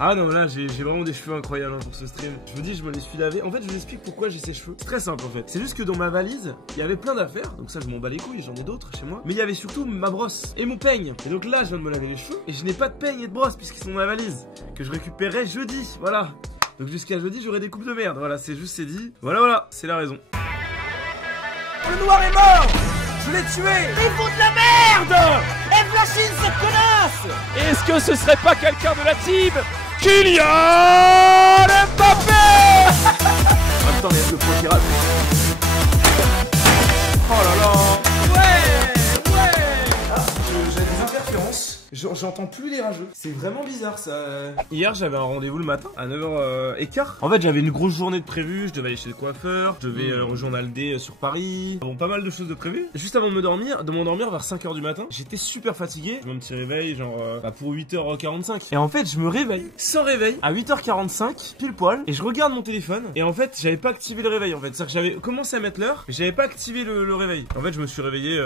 Ah non, là j'ai vraiment des cheveux incroyables hein, pour ce stream. Je vous dis, je me les suis lavés. En fait, je vous explique pourquoi j'ai ces cheveux. C'est très simple en fait. C'est juste que dans ma valise, il y avait plein d'affaires. Donc ça, je m'en bats les couilles, j'en ai d'autres chez moi. Mais il y avait surtout ma brosse et mon peigne. Et donc là, je viens de me laver les cheveux. Et je n'ai pas de peigne et de brosse puisqu'ils sont dans ma valise. Que je récupérerai jeudi. Voilà. Donc jusqu'à jeudi, j'aurai des coupes de merde. Voilà, c'est juste, c'est dit. Voilà, c'est la raison. Le noir est mort! Je l'ai tué! Ils font de la merde! Et Flashine, cette connasse! Est-ce que ce serait pas quelqu'un de la team Kylian Mbappé? En même temps, il y a le pro qui rate. Oh là là! J'ai des interférences. J'entends plus les rageux. C'est vraiment bizarre ça. Hier j'avais un rendez-vous le matin à 9h15. En fait j'avais une grosse journée de prévu. Je devais aller chez le coiffeur. Je devais rejoindre Aldé sur Paris. Bon, pas mal de choses de prévues. Juste avant de m'endormir vers 5h du matin, j'étais super fatigué. Mon petit réveil genre pour 8h45. Et en fait je me réveille sans réveil à 8h45 pile poil. Et je regarde mon téléphone. Et en fait j'avais pas activé le réveil en fait. C'est-à-dire que j'avais commencé à mettre l'heure. Mais j'avais pas activé le réveil. En fait je me suis réveillé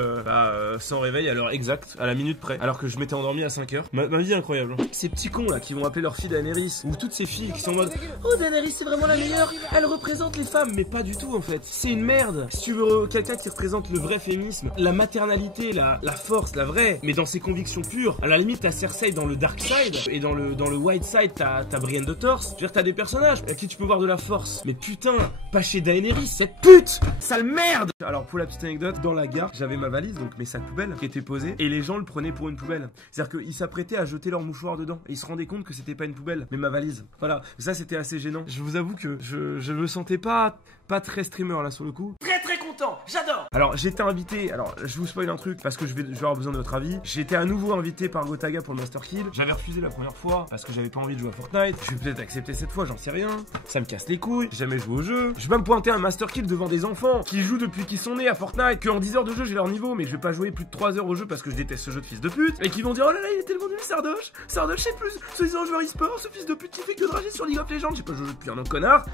sans réveil à l'heure exacte. À la minute près. Alors que je m'étais endormi à 5h. Ma vie est incroyable. Ces petits cons là qui vont appeler leur fille Daenerys. Ou toutes ces filles qui sont en mode oh Daenerys c'est vraiment la meilleure. Elle représente les femmes. Mais pas du tout en fait. C'est une merde. Si tu veux quelqu'un qui représente le vrai féminisme, la maternalité, la force, la vraie, mais dans ses convictions pures. À la limite t'as Cersei dans le dark side. Et dans le white side t'as Brienne de Torse. Je veux dire t'as des personnages à qui tu peux voir de la force. Mais putain, pas chez Daenerys, cette pute. Sale merde. Alors pour la petite anecdote, dans la gare j'avais ma valise, donc mes sacs poubelles qui étaient posés. Et les gens le prenaient pour une poubelle. C'est-à-dire qu'ils s'apprêtaient à jeter leur mouchoir dedans. Et ils se rendaient compte que c'était pas une poubelle, mais ma valise. Voilà, ça c'était assez gênant. Je vous avoue que je me sentais pas très streamer là sur le coup. Très content, j'adore! Alors j'étais invité, alors je vous spoil un truc parce que je vais avoir besoin de votre avis. J'étais à nouveau invité par Gotaga pour le Master Kill. J'avais refusé la première fois parce que j'avais pas envie de jouer à Fortnite. Je vais peut-être accepter cette fois, j'en sais rien. Ça me casse les couilles, j'ai jamais joué au jeu. Je vais pas me pointer un Master Kill devant des enfants qui jouent depuis qu'ils sont nés à Fortnite, que en 10 heures de jeu j'ai leur niveau, mais je vais pas jouer plus de 3 heures au jeu parce que je déteste ce jeu de fils de pute. Et qui vont dire oh là là il est tellement nul Sardoche c'est plus, soi-disant joueur e-sport, ce fils de pute qui fait que de drager sur League of Legends. J'ai pas joué depuis un an connard.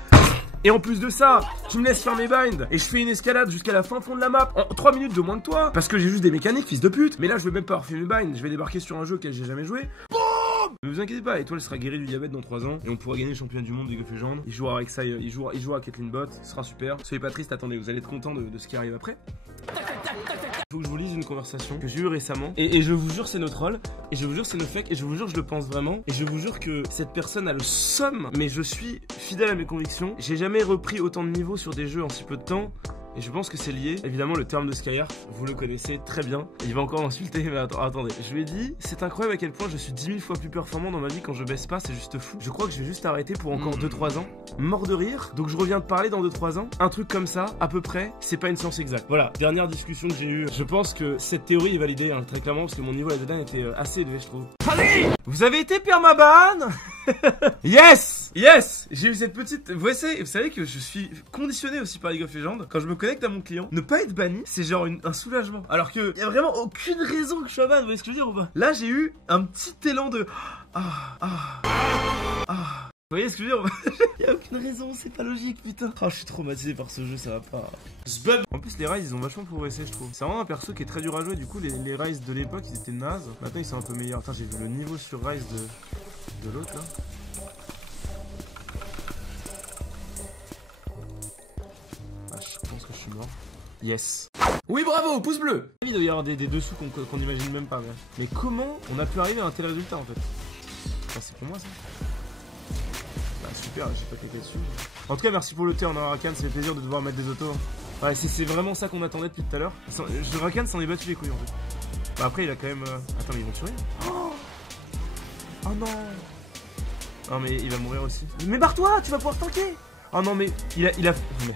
Et en plus de ça, tu me laisses faire mes binds et je fais une escalade jusqu'à la fin fond de la map en 3 minutes de moins que toi parce que j'ai juste des mécaniques fils de pute. Mais là je vais même pas refaire mes binds, je vais débarquer sur un jeu auquel j'ai jamais joué. Boum! Ne vous inquiétez pas, Étoile sera guérie du diabète dans 3 ans et on pourra gagner le championnat du monde de League of Legends. Il jouera avec ça, il jouera à Caitlyn Bot, ce sera super. Soyez pas triste, attendez, vous allez être content de ce qui arrive après. Faut que je vous lise une conversation que j'ai eue récemment et je vous jure c'est nos trolls et je vous jure c'est nos fakes et je vous jure je le pense vraiment et je vous jure que cette personne a le somme mais je suis fidèle à mes convictions. J'ai jamais repris autant de niveau sur des jeux en si peu de temps. Et je pense que c'est lié, évidemment le terme de Skyheart, vous le connaissez très bien. Il va encore m'insulter, mais attendez. Je lui ai dit, c'est incroyable à quel point je suis 10 000 fois plus performant dans ma vie quand je baisse pas, c'est juste fou. Je crois que je vais juste arrêter pour encore 2-3 ans. Mort de rire, donc je reviens de parler dans 2-3 ans. Un truc comme ça, à peu près, c'est pas une science exacte. Voilà, dernière discussion que j'ai eue. Je pense que cette théorie est validée, hein, très clairement, parce que mon niveau à la deadline était assez élevé, je trouve. Allez! Vous avez été permaban? Yes! Yes! J'ai eu cette petite... Vous savez que je suis conditionné aussi par League of Legends. Quand je me connecte à mon client, ne pas être banni, c'est genre un soulagement. Alors que y a vraiment aucune raison que je sois ban, vous voyez ce que je veux dire ou pas? Là, j'ai eu un petit élan de... Vous voyez ce que je veux dire? Y'a aucune raison, c'est pas logique, putain. Oh, je suis traumatisé par ce jeu, ça va pas. En plus, les Ryze, ils ont vachement progressé, je trouve. C'est vraiment un perso qui est très dur à jouer. Du coup, les Ryze de l'époque, ils étaient nazes. Maintenant, ils sont un peu meilleurs. Attends, j'ai vu le niveau sur Ryze de l'autre là. Ah, je pense que je suis mort. Yes. Oui, bravo, pouce bleu! Il doit y avoir des dessous qu'on n'imagine même pas. Mais comment on a pu arriver à un tel résultat en fait? Enfin, c'est pour moi ça. Bah, super, j'ai pas cliqué dessus. En tout cas, merci pour le turn, hein, Rakan. Ça fait plaisir de devoir mettre des autos. Ouais, c'est vraiment ça qu'on attendait depuis tout à l'heure. Rakan s'en est battu les couilles en fait. Bah, après, il a quand même. Attends, mais ils vont tuer. Oh non! Non, mais il va mourir aussi. Mais barre-toi, tu vas pouvoir tanker! Oh non mais il a...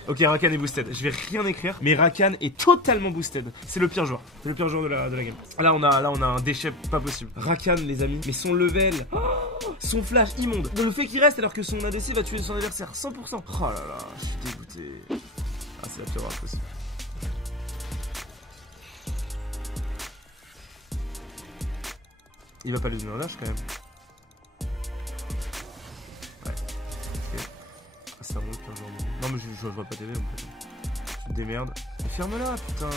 Ok, Rakan est boosted, je vais rien écrire. Mais Rakan est totalement boosted. C'est le pire joueur. C'est le pire joueur de la game. Là on a un déchet pas possible. Rakan les amis, mais son level, son flash immonde. Le fait qu'il reste alors que son ADC va tuer son adversaire 100%. Oh là là, je suis dégoûté. Ah c'est la pire joueur possible. Il va pas lui donner un lâche quand même. Ça monte un jour. Non mais je vois pas TV en fait. Tu te démerdes. Mais ferme-la putain.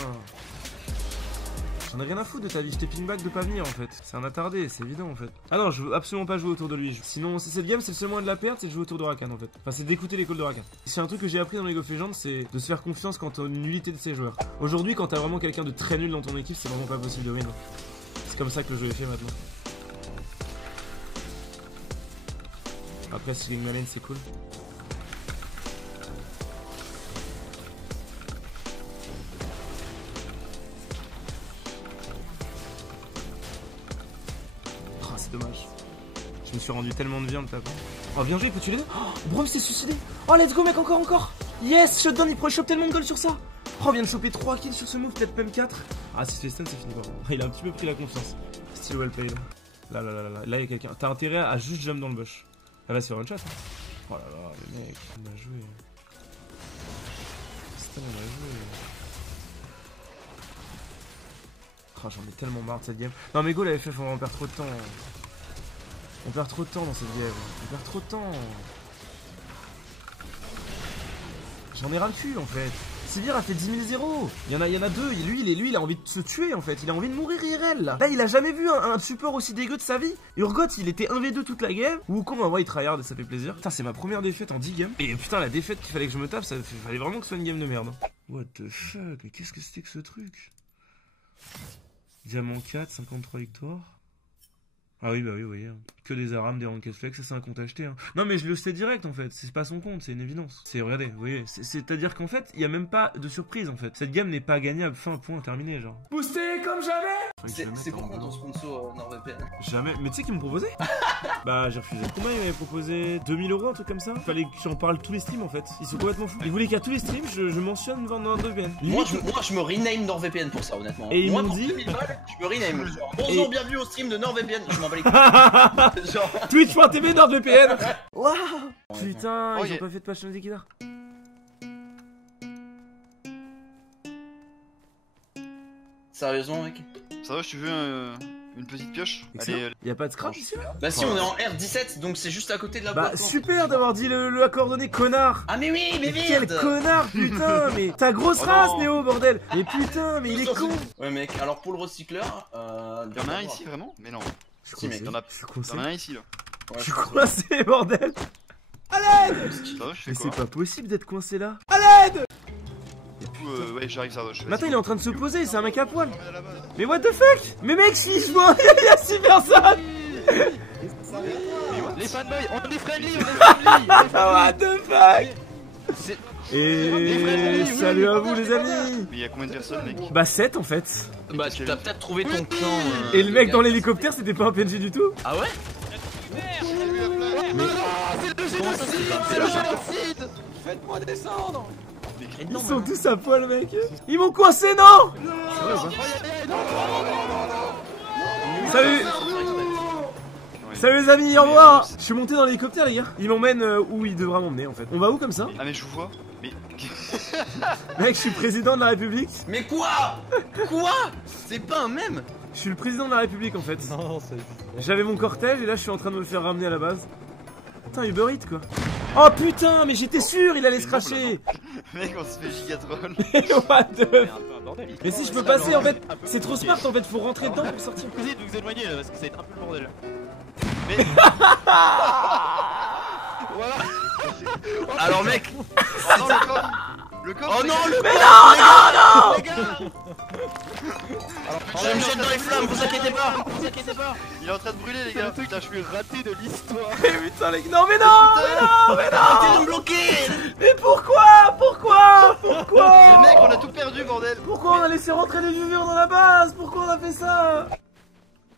J'en ai rien à foutre de ta vie, je t'ai pingback de pas venir en fait. C'est un attardé, c'est évident en fait. Ah non, je veux absolument pas jouer autour de lui. Sinon, si cette game, c'est le seul moyen de la perdre, c'est de jouer autour de Rakan en fait. Enfin, c'est d'écouter les calls de Rakan. C'est un truc que j'ai appris dans League of Legends, c'est de se faire confiance quant à une nullité de ses joueurs. Aujourd'hui, quand t'as vraiment quelqu'un de très nul dans ton équipe, c'est vraiment pas possible de win. C'est comme ça que le jeu est fait maintenant. Après, si je gagne ma lane, c'est cool. Oh, c'est dommage. Je me suis rendu tellement de viande, tapant. Oh, bien joué, peux-tu l'aider? Oh, Braum s'est suicidé. Oh, let's go, mec, encore. Yes, shutdown, il pourrait choper tellement de gold sur ça. Oh, on vient de choper 3 kills sur ce move, peut-être même 4. Ah, si c'est stun, c'est fini, pardon. Il a un petit peu pris la confiance. Still well played. Là, il y a quelqu'un. T'as intérêt à juste jump dans le bush. Elle va se faire one shot. Hein. Oh là là, le mec, on a joué. Stun, on a joué. Oh, j'en ai tellement marre de cette game. Non, mais go, la FF, on perd trop de temps. On perd trop de temps dans cette game. On perd trop de temps. J'en ai ras le cul en fait. Sivir a fait 10 000 0. Il y en a deux. Lui, il a envie de se tuer en fait. Il a envie de mourir IRL là. Là, il a jamais vu un support aussi dégueu de sa vie. Urgot, il était 1v2 toute la game. Wukong, en vrai, il tryhard et ça fait plaisir. Putain, c'est ma première défaite en 10 games. Et putain, la défaite qu'il fallait que je me tape, fallait vraiment que ce soit une game de merde. What the fuck? Mais qu'est-ce que c'était que ce truc? Diamant 4, 53 victoires. Ah oui, bah oui. Que des Aram, des Ranked Flex, ça c'est un compte acheté. Hein. Non, mais je le sais direct en fait. C'est pas son compte, c'est une évidence. Regardez, vous voyez. C'est-à-dire qu'en fait, il y a même pas de surprise en fait. Cette game n'est pas gagnable. Fin, point, terminé, genre. Boosté comme jamais. C'est pourquoi ton sponsor NordVPN? Jamais. Mais tu sais qu'ils me proposait? Bah, j'ai refusé. Combien il m'avait proposé? 2000 €, un truc comme ça? Fallait que j'en parle tous les streams en fait. Ils sont complètement fous. Ils voulaient qu'à tous les streams, je mentionne NordVPN. Moi, je me rename NordVPN pour ça, honnêtement. Et ils moi, m'ont pour dit. 2000 balles, je me rename. Bonjour, bienvenue au stream de NordVPN. Je m'en bats les couilles. Genre. Twitch.tv NordVPN. Waouh. Ouais, Putain, Oh, ils ont yeah. pas fait de patch Zekidar. Sérieusement, mec? Ça va, je te veux une petite pioche? Excellent. Allez, Y'a pas de scrap ici là? Bah, si, on est en R17, donc c'est juste à côté de la boîte. Bah super d'avoir dit le coordonné, connard. Ah, mais oui, mais Quel merde! connard, putain. Mais ta grosse Oh race, non. Néo, bordel. Mais putain, mais il est con. Ouais, mec, alors pour le recycleur, y'en a un ici vraiment? Mais non. Si, mec, Y'en a, Je suis coincé. y'en a un ici là. Ouais, Je suis coincé, bordel. Ça va, je Mais fais c'est quoi? pas possible d'être coincé là. Du coup, ouais, j'arrive, ça va. Mais attends, il est en train de se poser, c'est un mec à poil. Mais what the fuck? Mais mec, si je vois, il y a 6 personnes. Les fanboys, on est friendly, on est friendly. What the fuck? Et salut à vous les amis. Mais y'a combien de personnes, mec? Bah 7 en fait. Bah, tu t'as peut-être trouvé ton clan. Et le mec dans l'hélicoptère, c'était pas un PNJ du tout. Ah ouais? C'est le génocide. Faites-moi descendre. Ils sont tous à poil, mec. Ils m'ont coincé, non? Salut. Salut les amis, au revoir. Je suis monté dans l'hélicoptère, les gars. Il m'emmène où il devra m'emmener en fait. On va où comme ça? Ah, mais je vous vois. Mais. Mec, je suis président de la République. Mais quoi? Quoi? C'est pas un mème? Je suis le président de la République en fait. J'avais mon cortège et là je suis en train de me le faire ramener à la base. Putain, Uber Eats quoi. Oh putain, mais j'étais sûr il allait se cracher. Mec, on se fait gigatroll. What the... Mais si je peux passer en fait, c'est trop smart en fait, faut rentrer dedans pour sortir. Essayez de vous éloigner là parce que ça va être un peu le bordel. Mais. Voilà. Alors, mec, Oh non, le coffre. Le coffre. oh non, le Mais non, Les gars. je vais me jeter dans les flammes, vous inquiétez pas. Il est en train de brûler, les C'est le gars. truc que je suis raté de l'histoire. mais putain les... Non mais non, Arrêtez de me bloquer. mais pourquoi? Pourquoi? Mais mec, on a tout perdu, bordel. Pourquoi on a laissé rentrer des viewers dans la base? Pourquoi on a fait ça?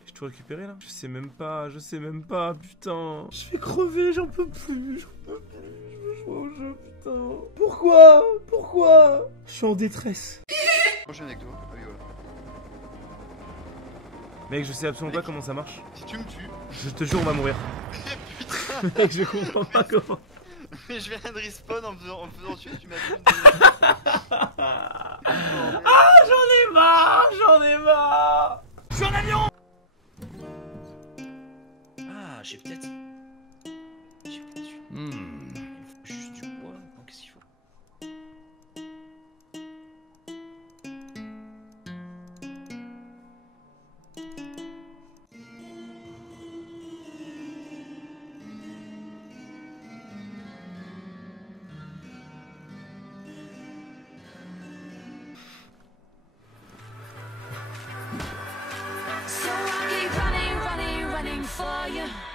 J'ai tout récupéré là? Je sais même pas, putain. Je vais crever, j'en peux plus, je veux jouer au jeu, putain. Pourquoi? Je suis en détresse. Prochaine avec toi. Ah oui, voilà. Mec, je sais absolument pas comment ça marche. Si tu me tues. Je te jure, on va mourir. Mec, je comprends pas comment. Mais je viens de respawn en me faisant tuer, tu m'as dit. Ah, j'en ai marre. Je suis un avion. Ah, j'ai peut-être. Juste du bois. Donc, qu'est-ce qu'il faut? So I keep running, running, running for you.